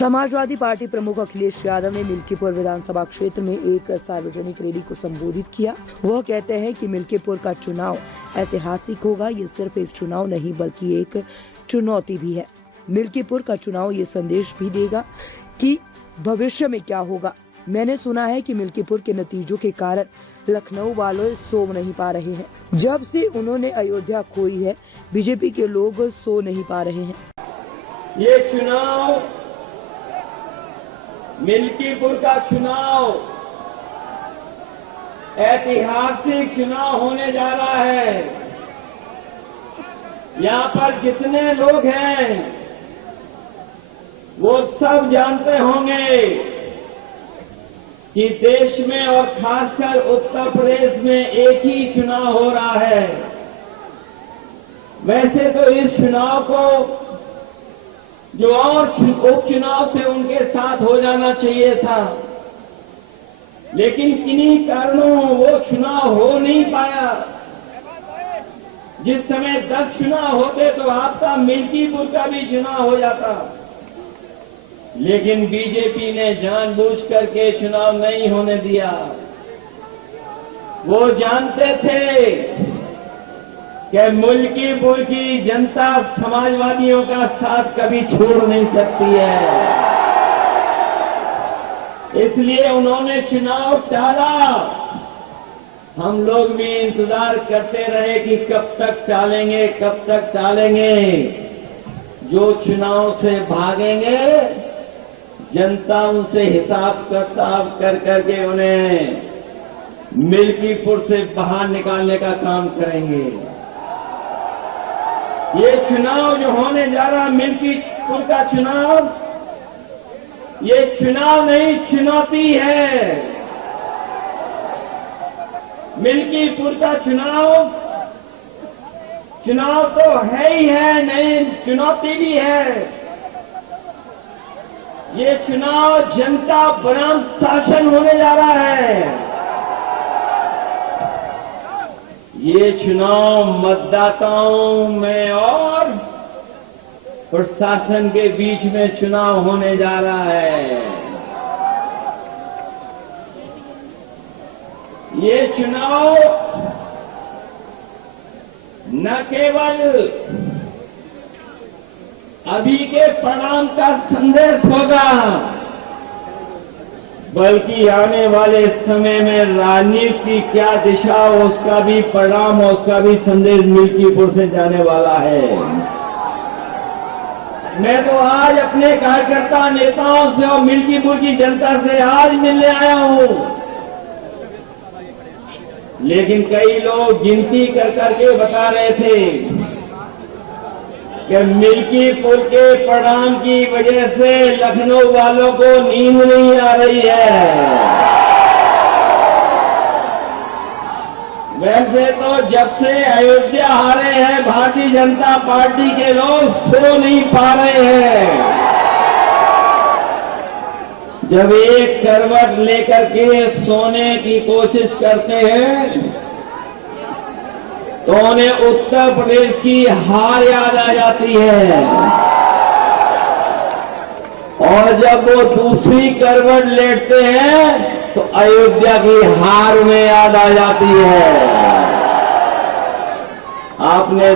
Samajwadi party प्रमुख अखिलेश यादव ने मिल्कीपुर विधानसभा क्षेत्र में एक सार्वजनिक रैली को संबोधित किया। वह कहते हैं कि मिल्कीपुर का चुनाव ऐतिहासिक होगा। ये सिर्फ एक चुनाव नहीं बल्कि एक चुनौती भी है। मिल्कीपुर का चुनाव ये संदेश भी देगा कि भविष्य में क्या होगा। मैंने सुना है कि मिल्कीपुर के नतीजों के कारण लखनऊ वालों सो नहीं पा रहे हैं। जब से उन्होंने अयोध्या खोई है, बीजेपी के लोग सो नहीं पा रहे हैं। ये चुनाव, मिल्कीपुर का चुनाव ऐतिहासिक चुनाव होने जा रहा है। यहाँ पर जितने लोग हैं वो सब जानते होंगे कि देश में और खासकर उत्तर प्रदेश में एक ही चुनाव हो रहा है। वैसे तो इस चुनाव को जो और उपचुनाव थे उनके साथ हो जाना चाहिए था, लेकिन किन्हीं कारणों वो चुनाव हो नहीं पाया। जिस समय 10 चुनाव होते तो आपका मिल्कीपुर का भी चुनाव हो जाता, लेकिन बीजेपी ने जानबूझ करके चुनाव नहीं होने दिया। वो जानते थे कि मिल्कीपुर की जनता समाजवादियों का साथ कभी छोड़ नहीं सकती है, इसलिए उन्होंने चुनाव टाला। हम लोग भी इंतजार करते रहे कि कब तक टालेंगे, कब तक टालेंगे। जो चुनाव से भागेंगे जनता उनसे हिसाब किताब कर करके उन्हें मिल्कीपुर से बाहर निकालने का काम करेंगे। ये चुनाव जो होने जा रहा है मिल्कीपुर का चुनाव, ये चुनाव नहीं चुनौती है। मिल्कीपुर का चुनाव तो है ही है, नहीं चुनौती भी है। ये चुनाव जनता बनाम शासन होने जा रहा है। ये चुनाव मतदाताओं में और प्रशासन के बीच में चुनाव होने जा रहा है। ये चुनाव न केवल अभी के परिणाम का संदेश होगा, बल्कि आने वाले समय में राजनीति की क्या दिशा हो उसका भी परिणाम हो, उसका भी संदेश मिल्कीपुर से जाने वाला है। मैं तो आज अपने कार्यकर्ता नेताओं से और मिल्कीपुर की जनता से आज मिलने आया हूं, लेकिन कई लोग गिनती कर करके बता रहे थे कि मिल्कीपुर के परिणाम की वजह से लखनऊ वालों को नींद नहीं आ रही है। वैसे तो जब से अयोध्या हारे हैं भारतीय जनता पार्टी के लोग सो नहीं पा रहे हैं। जब एक करवट लेकर के सोने की कोशिश करते हैं तो उन्हें उत्तर प्रदेश की हार याद आ जाती है, और जब वो दूसरी करवट लेटते हैं तो अयोध्या की हार में याद आ जाती है। आपने